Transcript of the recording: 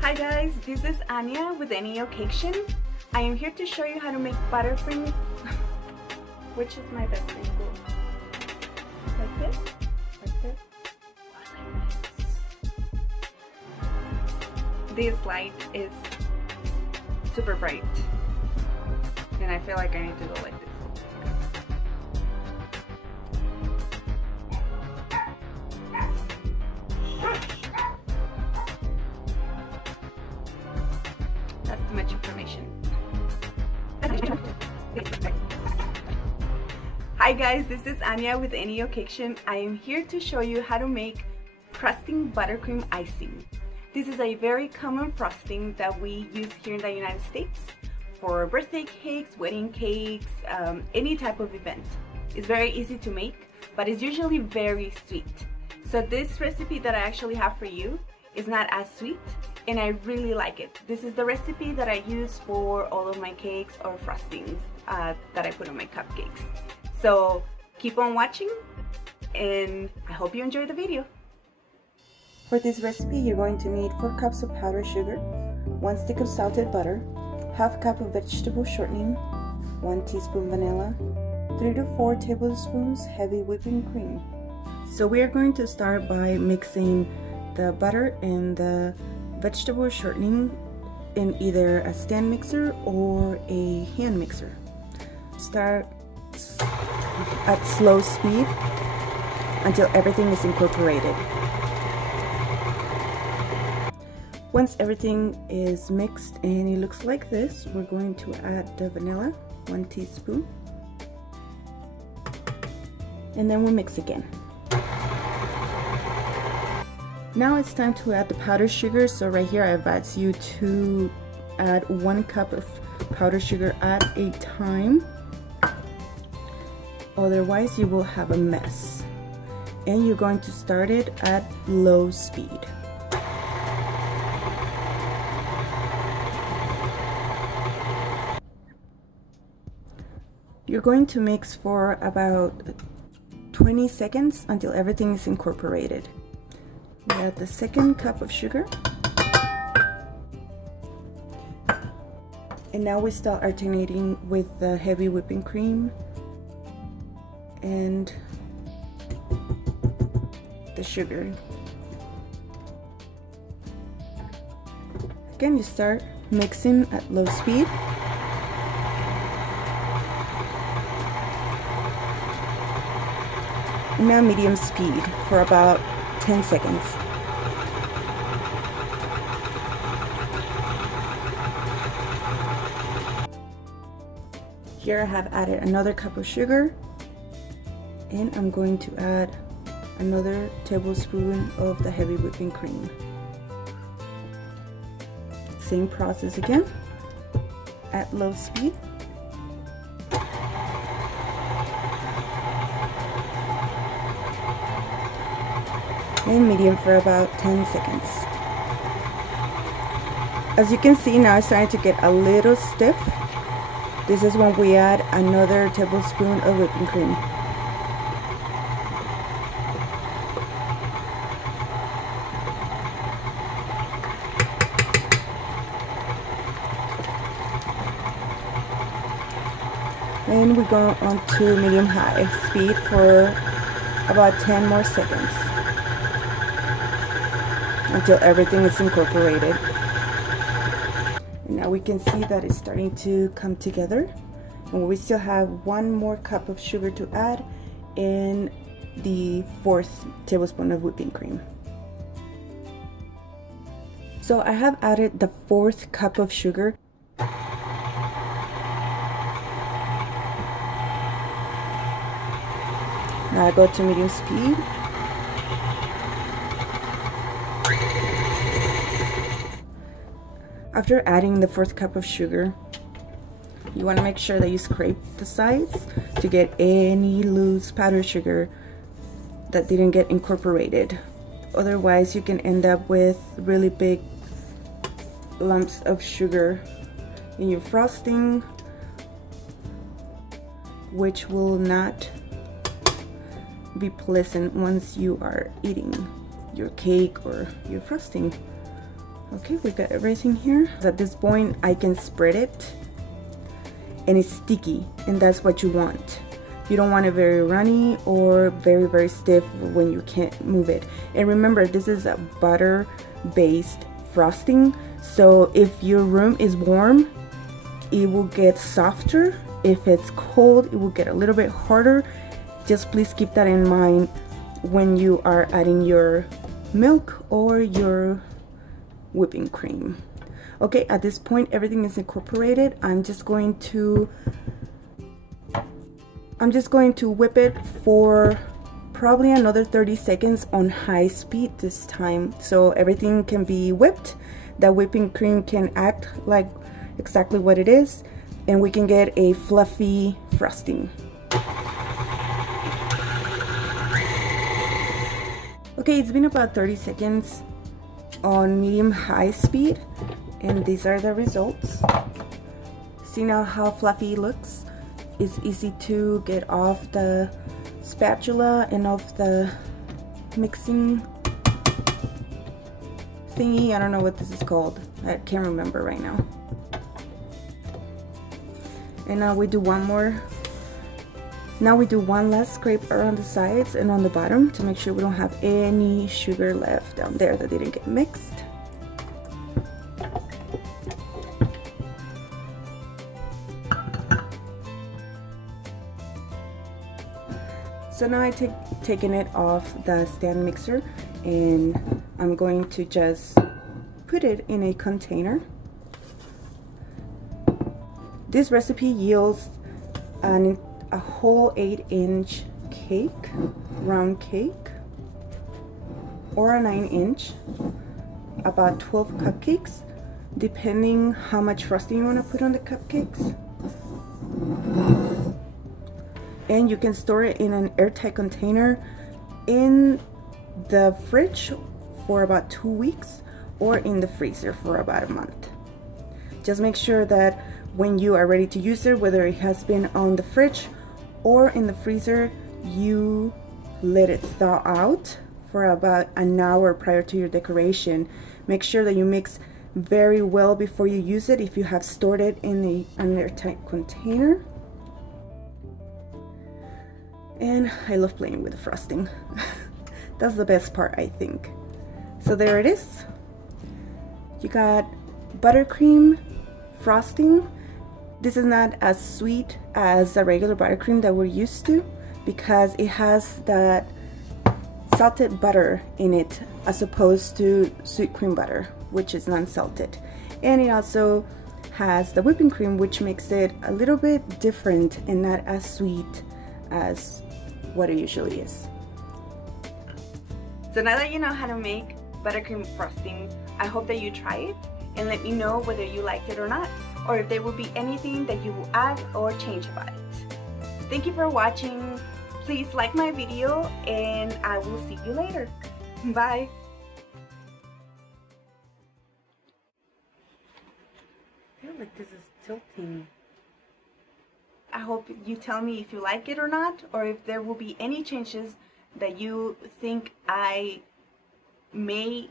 Hi guys, this is Anya with Any Occasion. I am here to show you how to make buttercream, which is my best angle. Like this, like this, or like this. This light is super bright, and I feel like I need to go like this. That's too much information. Hi guys, this is Anya with Any Occasion. I am here to show you how to make frosting buttercream icing. This is a very common frosting that we use here in the United States for birthday cakes, wedding cakes, any type of event. It's very easy to make, but it's usually very sweet. So this recipe that I actually have for you is not as sweet, and I really like it. This is the recipe that I use for all of my cakes or frostings that I put on my cupcakes. So keep on watching, and I hope you enjoy the video. For this recipe, you're going to need 4 cups of powdered sugar, 1 stick of salted butter, ½ cup of vegetable shortening, 1 teaspoon vanilla, 3 to 4 tablespoons heavy whipping cream. So we are going to start by mixing the butter and the vegetable shortening in either a stand mixer or a hand mixer. Start at slow speed until everything is incorporated. Once everything is mixed and it looks like this, we're going to add the vanilla, 1 teaspoon, and then we'll mix again. Now it's time to add the powdered sugar. So right here I advise you to add 1 cup of powdered sugar at a time. Otherwise you will have a mess. And you're going to start it at low speed. You're going to mix for about 20 seconds until everything is incorporated. We add the 2nd cup of sugar, and now we start alternating with the heavy whipping cream and the sugar. Again, you start mixing at low speed. And now medium speed for about 10 seconds. Here I have added another cup of sugar, and I'm going to add another tablespoon of the heavy whipping cream. Same process again, at low speed. And medium for about 10 seconds. As you can see, now it's starting to get a little stiff. This is when we add another tablespoon of whipping cream. And we go on to medium-high speed for about 10 more seconds until everything is incorporated. And now we can see that it's starting to come together, and we still have 1 more cup of sugar to add and the 4th tablespoon of whipping cream. So I have added the 4th cup of sugar. Now I go to medium speed. After adding the 4th cup of sugar, you want to make sure that you scrape the sides to get any loose powdered sugar that didn't get incorporated. Otherwise, you can end up with really big lumps of sugar in your frosting, which will not be pleasant once you are eating your cake or your frosting. Okay, we got everything here. At this point, I can spread it, and it's sticky, and that's what you want. You don't want it very runny or very, very stiff when you can't move it. And remember, this is a butter-based frosting, so if your room is warm, it will get softer. If it's cold, it will get a little bit harder. Just please keep that in mind when you are adding your milk or your whipping cream. Okay, at this point everything is incorporated. I'm just going to whip it for probably another 30 seconds on high speed this time, so everything can be whipped. That whipping cream can act like exactly what it is, and we can get a fluffy frosting. Okay, it's been about 30 seconds on medium-high speed, and these are the results. See now how fluffy it looks? It's easy to get off the spatula and off the mixing thingy. I don't know what this is called. I can't remember right now. And now we do one more. Now we do one last scrape around the sides and on the bottom to make sure we don't have any sugar left down there that didn't get mixed. So now I taken it off the stand mixer, and I'm going to just put it in a container. This recipe yields a whole 8-inch cake, round cake, or a 9-inch, about 12 cupcakes, depending how much frosting you want to put on the cupcakes. And you can store it in an airtight container in the fridge for about 2 weeks, or in the freezer for about a month. Just make sure that when you are ready to use it, whether it has been on the fridge or in the freezer, you let it thaw out for about an hour prior to your decoration. Make sure that you mix very well before you use it if you have stored it in an airtight container. And I love playing with the frosting. That's the best part, I think. So there it is. You got buttercream frosting. This is not as sweet as the regular buttercream that we're used to, because it has that salted butter in it as opposed to sweet cream butter, which is non-salted. And it also has the whipping cream, which makes it a little bit different and not as sweet as what it usually is. So now that you know how to make buttercream frosting, I hope that you try it and let me know whether you liked it or not, or if there will be anything that you will add or change about it. Thank you for watching. Please like my video, and I will see you later. Bye. I feel like this is tilting. I hope you tell me if you like it or not, or if there will be any changes that you think I may